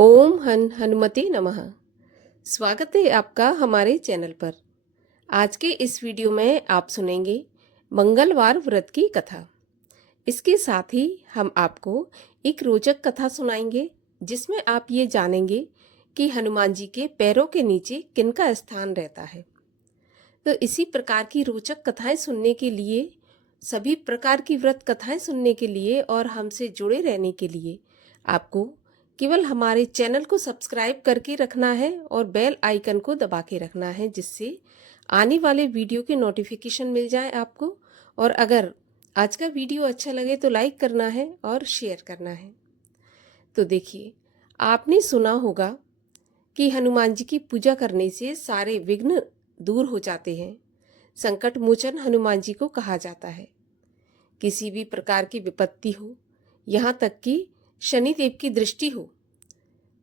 ओम हनुमते नमः। स्वागत है आपका हमारे चैनल पर। आज के इस वीडियो में आप सुनेंगे मंगलवार व्रत की कथा। इसके साथ ही हम आपको एक रोचक कथा सुनाएंगे जिसमें आप ये जानेंगे कि हनुमान जी के पैरों के नीचे किनका स्थान रहता है। तो इसी प्रकार की रोचक कथाएं सुनने के लिए, सभी प्रकार की व्रत कथाएं सुनने के लिए और हमसे जुड़े रहने के लिए आपको केवल हमारे चैनल को सब्सक्राइब करके रखना है और बेल आइकन को दबा के रखना है, जिससे आने वाले वीडियो के नोटिफिकेशन मिल जाए आपको। और अगर आज का वीडियो अच्छा लगे तो लाइक करना है और शेयर करना है। तो देखिए, आपने सुना होगा कि हनुमान जी की पूजा करने से सारे विघ्न दूर हो जाते हैं। संकट मोचन हनुमान जी को कहा जाता है। किसी भी प्रकार की विपत्ति हो, यहाँ तक कि शनिदेव की दृष्टि हो,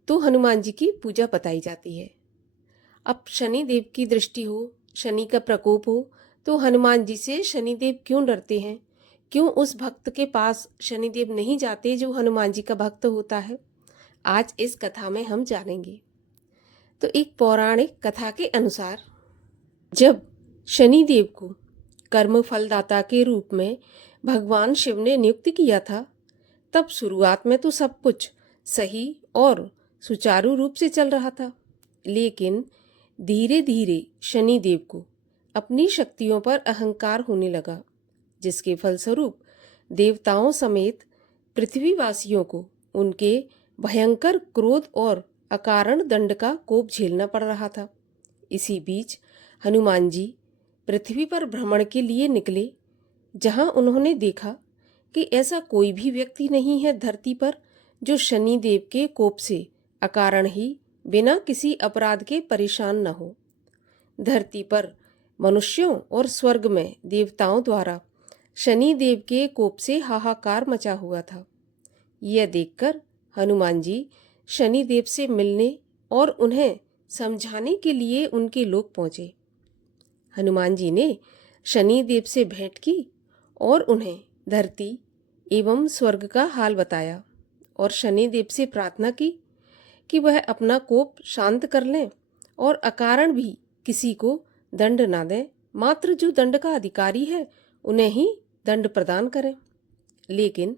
तो हनुमान जी की पूजा बताई जाती है। अब शनिदेव की दृष्टि हो, शनि का प्रकोप हो, तो हनुमान जी से शनिदेव क्यों डरते हैं? क्यों उस भक्त के पास शनिदेव नहीं जाते जो हनुमान जी का भक्त होता है? आज इस कथा में हम जानेंगे। तो एक पौराणिक कथा के अनुसार, जब शनिदेव को कर्म फलदाता के रूप में भगवान शिव ने नियुक्त किया था, तब शुरुआत में तो सब कुछ सही और सुचारू रूप से चल रहा था। लेकिन धीरे धीरे शनिदेव को अपनी शक्तियों पर अहंकार होने लगा, जिसके फलस्वरूप देवताओं समेत पृथ्वीवासियों को उनके भयंकर क्रोध और अकारण दंड का कोप झेलना पड़ रहा था। इसी बीच हनुमान जी पृथ्वी पर भ्रमण के लिए निकले, जहां उन्होंने देखा कि ऐसा कोई भी व्यक्ति नहीं है धरती पर जो शनिदेव के कोप से अकारण ही बिना किसी अपराध के परेशान न हो। धरती पर मनुष्यों और स्वर्ग में देवताओं द्वारा शनिदेव के कोप से हाहाकार मचा हुआ था। यह देखकर हनुमान जी शनिदेव से मिलने और उन्हें समझाने के लिए उनके लोक पहुंचे। हनुमान जी ने शनिदेव से भेंट की और उन्हें धरती एवं स्वर्ग का हाल बताया और शनिदेव से प्रार्थना की कि वह अपना कोप शांत कर लें और अकारण भी किसी को दंड ना दें, मात्र जो दंड का अधिकारी है उन्हें ही दंड प्रदान करें। लेकिन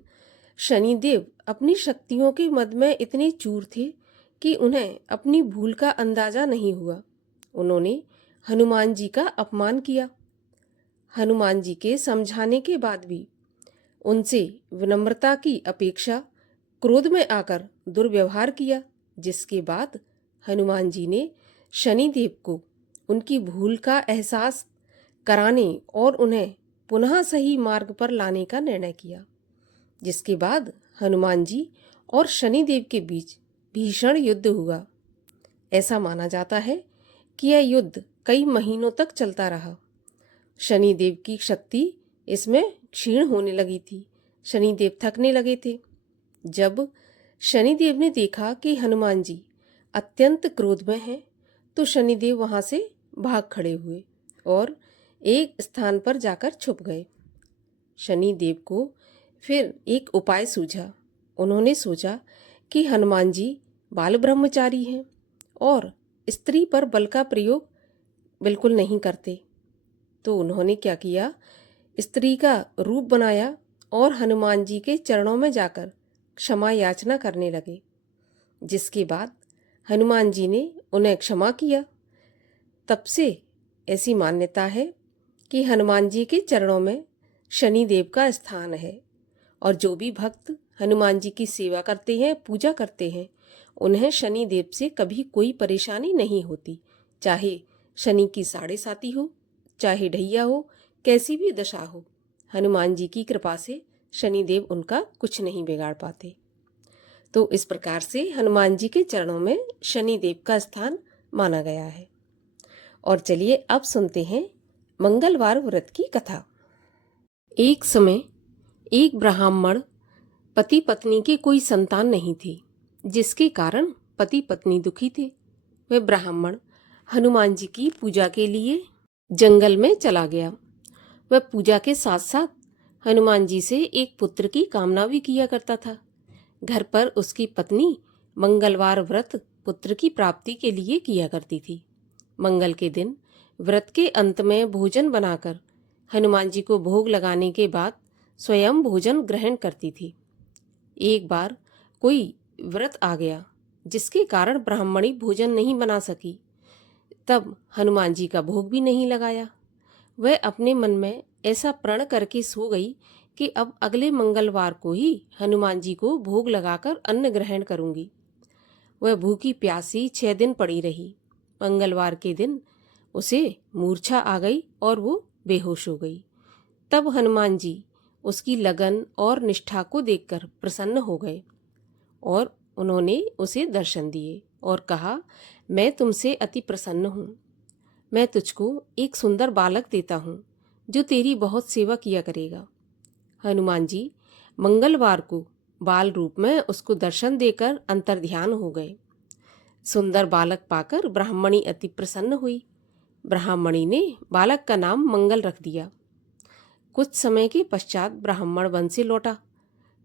शनिदेव अपनी शक्तियों के मद में इतने चूर थे कि उन्हें अपनी भूल का अंदाजा नहीं हुआ। उन्होंने हनुमान जी का अपमान किया। हनुमान जी के समझाने के बाद भी उनसे विनम्रता की अपेक्षा क्रोध में आकर दुर्व्यवहार किया, जिसके बाद हनुमान जी ने शनिदेव को उनकी भूल का एहसास कराने और उन्हें पुनः सही मार्ग पर लाने का निर्णय किया। जिसके बाद हनुमान जी और शनिदेव के बीच भीषण युद्ध हुआ। ऐसा माना जाता है कि यह युद्ध कई महीनों तक चलता रहा। शनिदेव की शक्ति इसमें क्षीण होने लगी थी। शनिदेव थकने लगे थे। जब शनिदेव ने देखा कि हनुमान जी अत्यंत क्रोध में हैं, तो शनिदेव वहां से भाग खड़े हुए और एक स्थान पर जाकर छुप गए। शनिदेव को फिर एक उपाय सूझा। उन्होंने सोचा कि हनुमान जी बाल ब्रह्मचारी हैं और स्त्री पर बल का प्रयोग बिल्कुल नहीं करते। तो उन्होंने क्या किया, स्त्री का रूप बनाया और हनुमान जी के चरणों में जाकर क्षमा याचना करने लगे। जिसके बाद हनुमान जी ने उन्हें क्षमा किया। तब से ऐसी मान्यता है कि हनुमान जी के चरणों में शनिदेव का स्थान है और जो भी भक्त हनुमान जी की सेवा करते हैं, पूजा करते हैं, उन्हें शनिदेव से कभी कोई परेशानी नहीं होती। चाहे शनि की साढ़े साती हो, चाहे ढैया हो, कैसी भी दशा हो, हनुमान जी की कृपा से शनिदेव उनका कुछ नहीं बिगाड़ पाते। तो इस प्रकार से हनुमान जी के चरणों में शनिदेव का स्थान माना गया है। और चलिए अब सुनते हैं मंगलवार व्रत की कथा। एक समय एक ब्राह्मण पति पत्नी के कोई संतान नहीं थी, जिसके कारण पति पत्नी दुखी थे। वह ब्राह्मण हनुमान जी की पूजा के लिए जंगल में चला गया। वह पूजा के साथ साथ हनुमान जी से एक पुत्र की कामना भी किया करता था। घर पर उसकी पत्नी मंगलवार व्रत पुत्र की प्राप्ति के लिए किया करती थी। मंगल के दिन व्रत के अंत में भोजन बनाकर हनुमान जी को भोग लगाने के बाद स्वयं भोजन ग्रहण करती थी। एक बार कोई व्रत आ गया जिसके कारण ब्राह्मणी भोजन नहीं बना सकी। तब हनुमान जी का भोग भी नहीं लगाया। वह अपने मन में ऐसा प्रण करके सो गई कि अब अगले मंगलवार को ही हनुमान जी को भोग लगाकर अन्न ग्रहण करूंगी। वह भूखी प्यासी 6 दिन पड़ी रही। मंगलवार के दिन उसे मूर्छा आ गई और वो बेहोश हो गई। तब हनुमान जी उसकी लगन और निष्ठा को देखकर प्रसन्न हो गए और उन्होंने उसे दर्शन दिए और कहा, मैं तुमसे अति प्रसन्न हूँ। मैं तुझको एक सुंदर बालक देता हूँ जो तेरी बहुत सेवा किया करेगा। हनुमान जी मंगलवार को बाल रूप में उसको दर्शन देकर अंतर्ध्यान हो गए। सुंदर बालक पाकर ब्राह्मणी अति प्रसन्न हुई। ब्राह्मणी ने बालक का नाम मंगल रख दिया। कुछ समय के पश्चात ब्राह्मण वन से लौटा।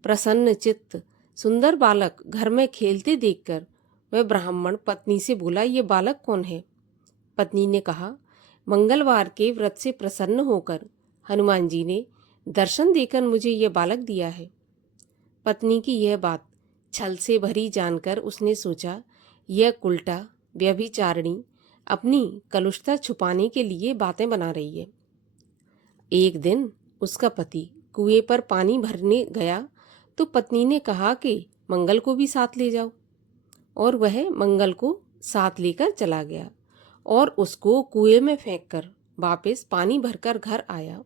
प्रसन्न चित्त सुंदर बालक घर में खेलते देखकर वह ब्राह्मण पत्नी से बोला, ये बालक कौन है? पत्नी ने कहा, मंगलवार के व्रत से प्रसन्न होकर हनुमान जी ने दर्शन देकर मुझे यह बालक दिया है। पत्नी की यह बात छल से भरी जानकर उसने सोचा, यह कुलटा व्यभिचारिणी अपनी कलुषता छुपाने के लिए बातें बना रही है। एक दिन उसका पति कुएं पर पानी भरने गया तो पत्नी ने कहा कि मंगल को भी साथ ले जाओ, और वह मंगल को साथ लेकर चला गया और उसको कुएं में फेंककर वापस पानी भरकर घर आया।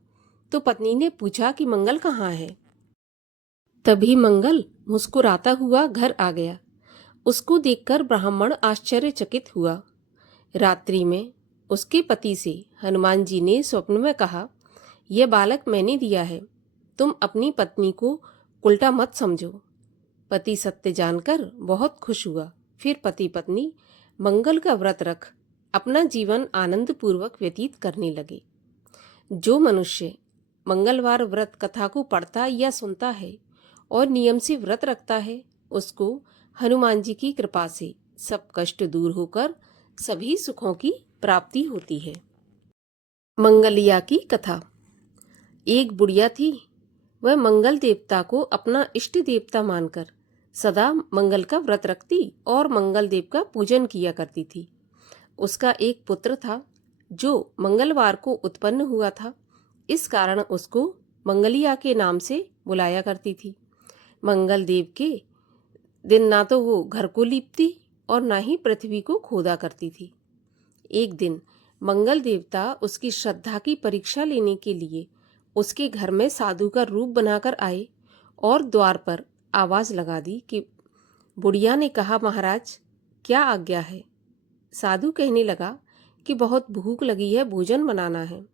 तो पत्नी ने पूछा कि मंगल कहाँ है? तभी मंगल मुस्कुराता हुआ घर आ गया। उसको देखकर ब्राह्मण आश्चर्यचकित हुआ। रात्रि में उसके पति से हनुमान जी ने स्वप्न में कहा, यह बालक मैंने दिया है, तुम अपनी पत्नी को उल्टा मत समझो। पति सत्य जानकर बहुत खुश हुआ। फिर पति पत्नी मंगल का व्रत रख अपना जीवन आनंद पूर्वक व्यतीत करने लगे। जो मनुष्य मंगलवार व्रत कथा को पढ़ता या सुनता है और नियम से व्रत रखता है, उसको हनुमान जी की कृपा से सब कष्ट दूर होकर सभी सुखों की प्राप्ति होती है। मंगलिया की कथा। एक बुढ़िया थी। वह मंगल देवता को अपना इष्ट देवता मानकर सदा मंगल का व्रत रखती और मंगल देव का पूजन किया करती थी। उसका एक पुत्र था जो मंगलवार को उत्पन्न हुआ था। इस कारण उसको मंगलिया के नाम से बुलाया करती थी। मंगल देव के दिन ना तो वो घर को लीपती और ना ही पृथ्वी को खोदा करती थी। एक दिन मंगल देवता उसकी श्रद्धा की परीक्षा लेने के लिए उसके घर में साधु का रूप बनाकर आए और द्वार पर आवाज लगा दी कि बुढ़िया ने कहा, महाराज क्या आज्ञा है? साधु कहने लगा कि बहुत भूख लगी है, भोजन बनाना है।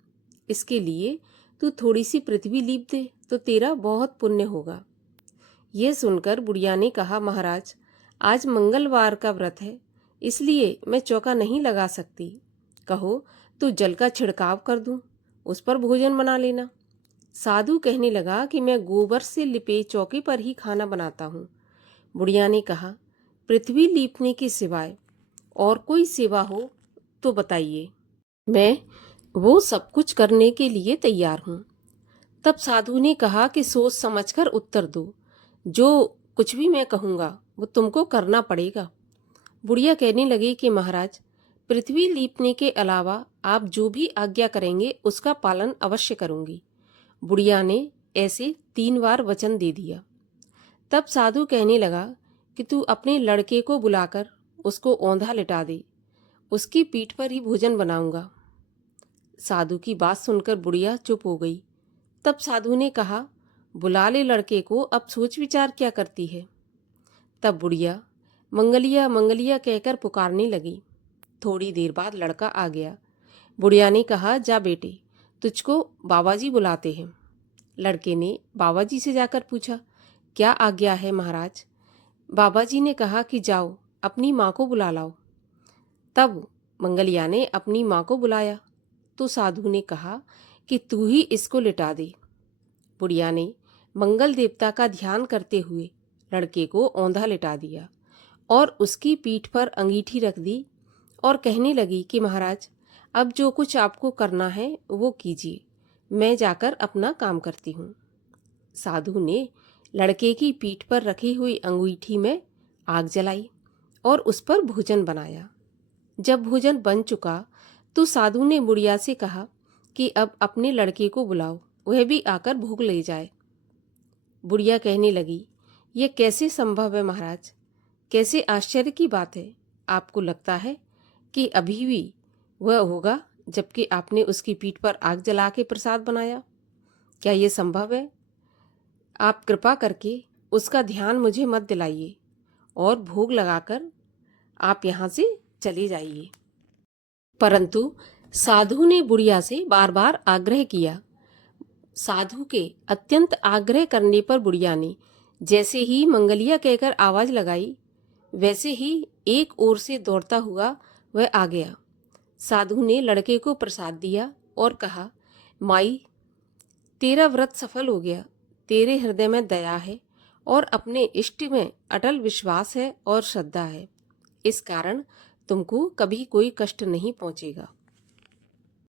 इसके लिए तू थोड़ी सी पृथ्वी लीप दे तो तेरा बहुत पुण्य होगा। यह सुनकर बुढ़िया ने कहा, महाराज आज मंगलवार का व्रत है, इसलिए मैं चौका नहीं लगा सकती। कहो तो जल का छिड़काव कर दूं, उस पर भोजन बना लेना। साधु कहने लगा कि मैं गोबर से लिपे चौके पर ही खाना बनाता हूँ। बुढ़िया ने कहा, पृथ्वी लीपने के सिवाय और कोई सेवा हो तो बताइए, मैं वो सब कुछ करने के लिए तैयार हूँ। तब साधु ने कहा कि सोच समझकर उत्तर दो, जो कुछ भी मैं कहूँगा वो तुमको करना पड़ेगा। बुढ़िया कहने लगी कि महाराज पृथ्वी लीपने के अलावा आप जो भी आज्ञा करेंगे उसका पालन अवश्य करूँगी। बुढ़िया ने ऐसे 3 बार वचन दे दिया। तब साधु कहने लगा कि तू अपने लड़के को बुलाकर उसको औंधा लिटा दे, उसकी पीठ पर ही भोजन बनाऊंगा। साधु की बात सुनकर बुढ़िया चुप हो गई। तब साधु ने कहा, बुला ले लड़के को, अब सोच विचार क्या करती है। तब बुढ़िया मंगलिया मंगलिया कहकर पुकारने लगी। थोड़ी देर बाद लड़का आ गया। बुढ़िया ने कहा, जा बेटे, तुझको बाबाजी बुलाते हैं। लड़के ने बाबाजी से जाकर पूछा, क्या आज्ञा है महाराज? बाबाजी ने कहा कि जाओ अपनी माँ को बुला लाओ। तब मंगलिया ने अपनी माँ को बुलाया तो साधु ने कहा कि तू ही इसको लिटा दे। बुढ़िया ने मंगल देवता का ध्यान करते हुए लड़के को औंधा लिटा दिया और उसकी पीठ पर अंगीठी रख दी और कहने लगी कि महाराज, अब जो कुछ आपको करना है वो कीजिए, मैं जाकर अपना काम करती हूँ। साधु ने लड़के की पीठ पर रखी हुई अंगीठी में आग जलाई और उस पर भोजन बनाया। जब भोजन बन चुका तो साधु ने बुढ़िया से कहा कि अब अपने लड़के को बुलाओ, वह भी आकर भोग ले जाए। बुढ़िया कहने लगी, यह कैसे संभव है महाराज, कैसे आश्चर्य की बात है। आपको लगता है कि अभी भी वह होगा जबकि आपने उसकी पीठ पर आग जला के प्रसाद बनाया? क्या यह संभव है? आप कृपा करके उसका ध्यान मुझे मत दिलाइए और भोग लगाकर आप यहाँ से चले जाइए। परंतु साधु ने बुढ़िया से बार बार आग्रह किया। साधु के अत्यंत आग्रह करने पर बुढ़िया ने जैसे ही मंगलिया कहकर आवाज लगाई, वैसे ही एक ओर से दौड़ता हुआ वह आ गया। साधु ने लड़के को प्रसाद दिया और कहा, माई, तेरा व्रत सफल हो गया। तेरे हृदय में दया है और अपने इष्ट में अटल विश्वास है और श्रद्धा है, इस कारण तुमको कभी कोई कष्ट नहीं पहुंचेगा।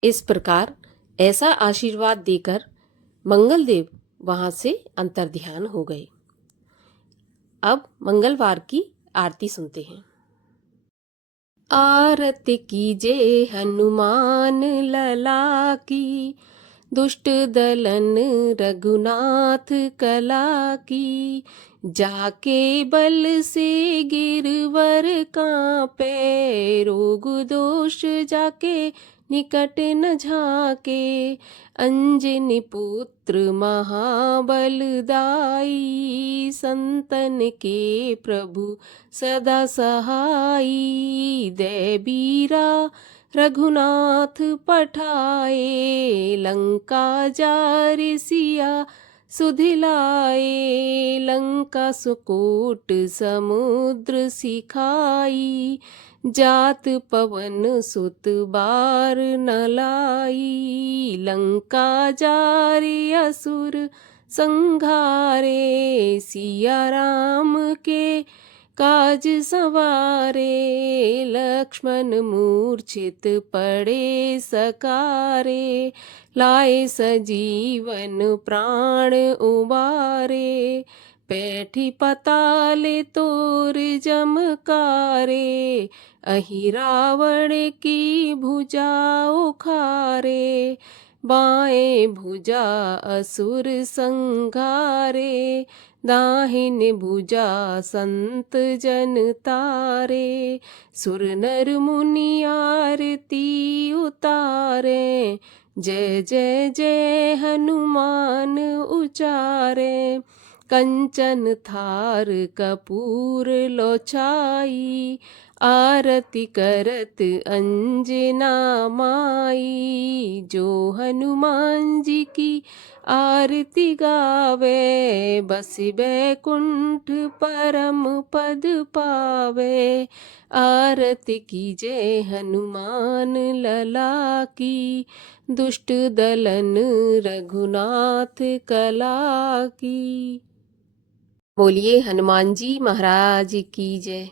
इस प्रकार ऐसा आशीर्वाद देकर मंगलदेव वहां से अंतर्ध्यान हो गए। अब मंगलवार की आरती सुनते हैं। आरती कीजे हनुमान लला की, दुष्ट दलन रघुनाथ कला की। जाके बल से गिरवर कांपे, रोग दोष जाके निकट न झाके। अंजनी पुत्र महाबलदाई, संतन के प्रभु सदा सहाई। दे बीरा रघुनाथ पठाए, लंका जारि सिया सुधिलाए। लंका सुकोट समुद्र सिखाई, जात पवन सुत बार न लाई। लंका जारि असुर संघारे, सिया राम के काज सवारे। लक्ष्मण मूर्छित पड़े सकारे, लाए सजीवन प्राण उबारे। पैठी पताले तोर जमकारे, अहि रावण की भुजा उखारे। बाएं भुजा असुर संघारे, दाहिन भुजा संत जन तारे। सुर नर मुनि आरती उतारे, जय जय जय हनुमान उचारे। कंचन थार कपूर लो छाई, आरती करत अंजना माई। जो हनुमान जी की आरती गावे, बस बैकुंठ परम पद पावे। आरती कीजे हनुमान लला की, दुष्ट दलन रघुनाथ कला की। बोलिए हनुमान जी महाराज की जय।